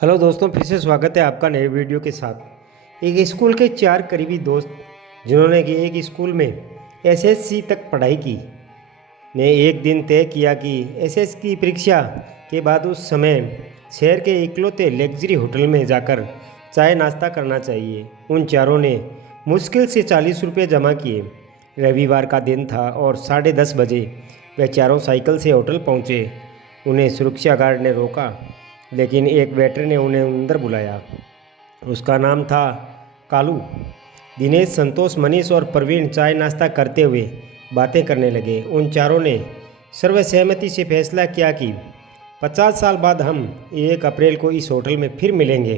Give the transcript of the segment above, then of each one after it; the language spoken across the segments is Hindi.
हेलो दोस्तों, फिर से स्वागत है आपका नए वीडियो के साथ। एक स्कूल के चार करीबी दोस्त जिन्होंने कि एक स्कूल में एसएससी तक पढ़ाई की ने एक दिन तय किया कि एसएस की परीक्षा के बाद उस समय शहर के इकलौते लग्जरी होटल में जाकर चाय नाश्ता करना चाहिए। उन चारों ने मुश्किल से 40 रुपये जमा किए। रविवार का दिन था और 10:30 बजे वे चारों साइकिल से होटल पहुँचे। उन्हें सुरक्षा गार्ड ने रोका, लेकिन एक वेटर ने उन्हें अंदर बुलाया। उसका नाम था कालू। दिनेश, संतोष, मनीष और प्रवीण चाय नाश्ता करते हुए बातें करने लगे। उन चारों ने सर्वसहमति से फैसला किया कि 50 साल बाद हम 1 अप्रैल को इस होटल में फिर मिलेंगे।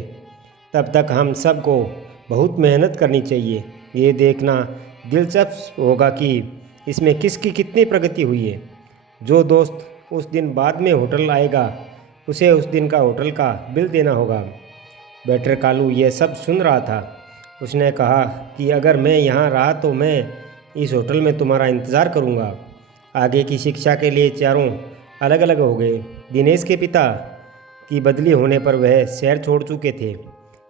तब तक हम सबको बहुत मेहनत करनी चाहिए। ये देखना दिलचस्प होगा कि इसमें किसकी कितनी प्रगति हुई है। जो दोस्त उस दिन बाद में होटल आएगा उसे उस दिन का होटल का बिल देना होगा। वेटर कालू यह सब सुन रहा था। उसने कहा कि अगर मैं यहाँ रहा तो मैं इस होटल में तुम्हारा इंतज़ार करूँगा। आगे की शिक्षा के लिए चारों अलग अलग हो गए। दिनेश के पिता की बदली होने पर वह शहर छोड़ चुके थे।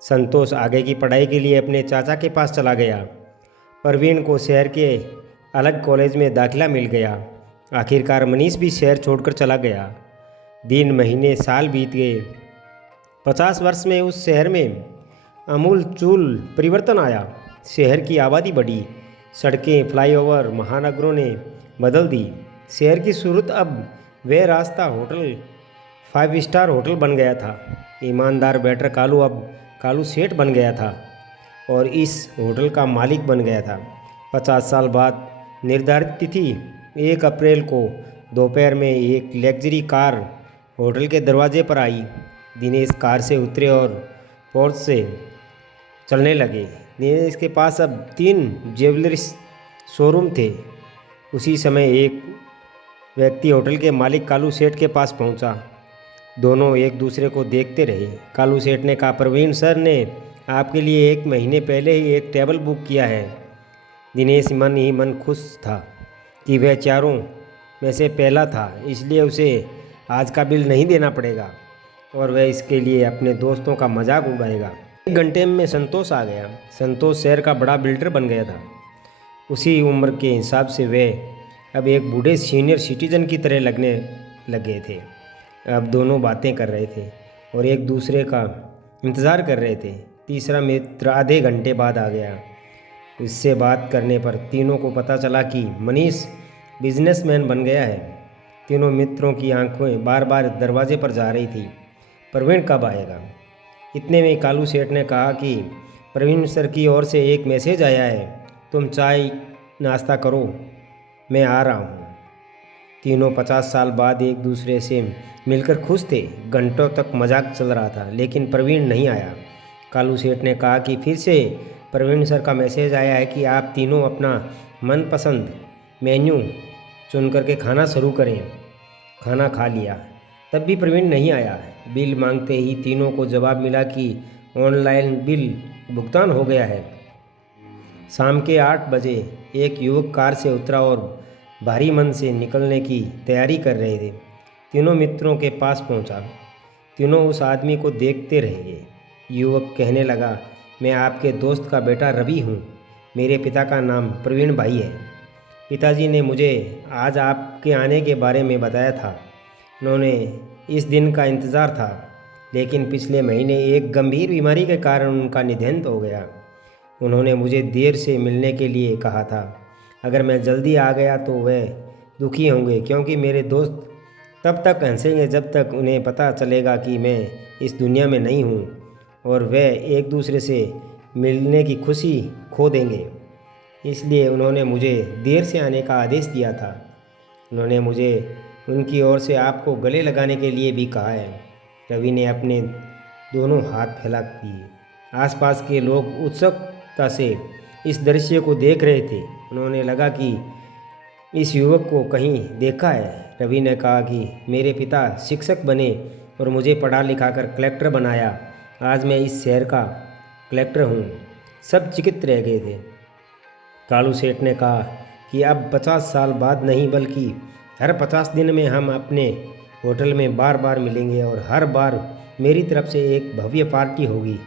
संतोष आगे की पढ़ाई के लिए अपने चाचा के पास चला गया। प्रवीण को शहर के अलग कॉलेज में दाखिला मिल गया। आखिरकार मनीष भी शहर छोड़कर चला गया। दिन, महीने, साल बीत गए। 50 वर्ष में उस शहर में आमूल-चूल परिवर्तन आया। शहर की आबादी बढ़ी, सड़कें, फ्लाईओवर, महानगरों ने बदल दी। शहर की सूरत अब वह रास्ता होटल 5 स्टार होटल बन गया था। ईमानदार वेटर कालू अब कालू सेठ बन गया था और इस होटल का मालिक बन गया था। 50 साल बाद निर्धारित तिथि 1 अप्रैल को दोपहर में एक लग्जरी कार होटल के दरवाजे पर आई। दिनेश कार से उतरे और पोर्च से चलने लगे। दिनेश के पास अब 3 ज्वेलरी शोरूम थे। उसी समय एक व्यक्ति होटल के मालिक कालू सेठ के पास पहुंचा। दोनों एक दूसरे को देखते रहे। कालू सेठ ने कहा, प्रवीण सर ने आपके लिए 1 महीने पहले ही एक टेबल बुक किया है। दिनेश मन ही मन खुश था कि वह चारों में से पहला था, इसलिए उसे आज का बिल नहीं देना पड़ेगा और वह इसके लिए अपने दोस्तों का मजाक उड़ाएगा। 1 घंटे में संतोष आ गया। संतोष शहर का बड़ा बिल्डर बन गया था। उसी उम्र के हिसाब से वह अब एक बूढ़े सीनियर सिटीजन की तरह लगने लगे थे। अब दोनों बातें कर रहे थे और एक दूसरे का इंतज़ार कर रहे थे। तीसरा मित्र आधे घंटे बाद आ गया। उससे बात करने पर तीनों को पता चला कि मनीष बिजनेसमैन बन गया है। तीनों मित्रों की आंखें बार बार दरवाजे पर जा रही थी। प्रवीण कब आएगा? इतने में कालू सेठ ने कहा कि प्रवीण सर की ओर से एक मैसेज आया है, तुम चाय नाश्ता करो, मैं आ रहा हूँ। तीनों 50 साल बाद एक दूसरे से मिलकर खुश थे। घंटों तक मजाक चल रहा था, लेकिन प्रवीण नहीं आया। कालू सेठ ने कहा कि फिर से प्रवीण सर का मैसेज आया है कि आप तीनों अपना मनपसंद मेन्यू चुन करके खाना शुरू करें। खाना खा लिया, तब भी प्रवीण नहीं आया। बिल मांगते ही तीनों को जवाब मिला कि ऑनलाइन बिल भुगतान हो गया है। शाम के 8 बजे एक युवक कार से उतरा और भारी मन से निकलने की तैयारी कर रहे थे। तीनों मित्रों के पास पहुंचा। तीनों उस आदमी को देखते रह गए। युवक कहने लगा, मैं आपके दोस्त का बेटा रवि हूँ। मेरे पिता का नाम प्रवीण भाई है। पिताजी ने मुझे आज आपके आने के बारे में बताया था। उन्होंने इस दिन का इंतज़ार था, लेकिन पिछले महीने एक गंभीर बीमारी के कारण उनका निधन हो गया। उन्होंने मुझे देर से मिलने के लिए कहा था। अगर मैं जल्दी आ गया तो वह दुखी होंगे, क्योंकि मेरे दोस्त तब तक हंसेंगे जब तक उन्हें पता चलेगा कि मैं इस दुनिया में नहीं हूँ, और वह एक दूसरे से मिलने की खुशी खो देंगे। इसलिए उन्होंने मुझे देर से आने का आदेश दिया था। उन्होंने मुझे उनकी ओर से आपको गले लगाने के लिए भी कहा है। रवि ने अपने दोनों हाथ फैला दिए। आसपास के लोग उत्सुकता से इस दृश्य को देख रहे थे। उन्होंने लगा कि इस युवक को कहीं देखा है। रवि ने कहा कि मेरे पिता शिक्षक बने और मुझे पढ़ा लिखा कर कलेक्टर बनाया। आज मैं इस शहर का कलेक्टर हूँ। सब चकित रह गए थे। कालू सेठ ने कहा कि अब 50 साल बाद नहीं, बल्कि हर 50 दिन में हम अपने होटल में बार बार मिलेंगे और हर बार मेरी तरफ से एक भव्य पार्टी होगी।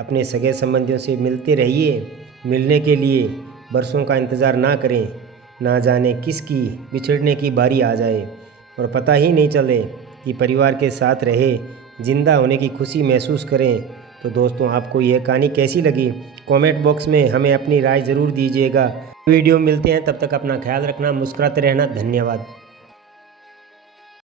अपने सगे संबंधियों से मिलते रहिए। मिलने के लिए बरसों का इंतज़ार ना करें, ना जाने किसकी बिछड़ने की बारी आ जाए और पता ही नहीं चले कि परिवार के साथ रहे, जिंदा होने की खुशी महसूस करें। तो दोस्तों, आपको यह कहानी कैसी लगी? कमेंट बॉक्स में हमें अपनी राय ज़रूर दीजिएगा। वीडियो मिलते हैं, तब तक अपना ख्याल रखना, मुस्कुराते रहना। धन्यवाद।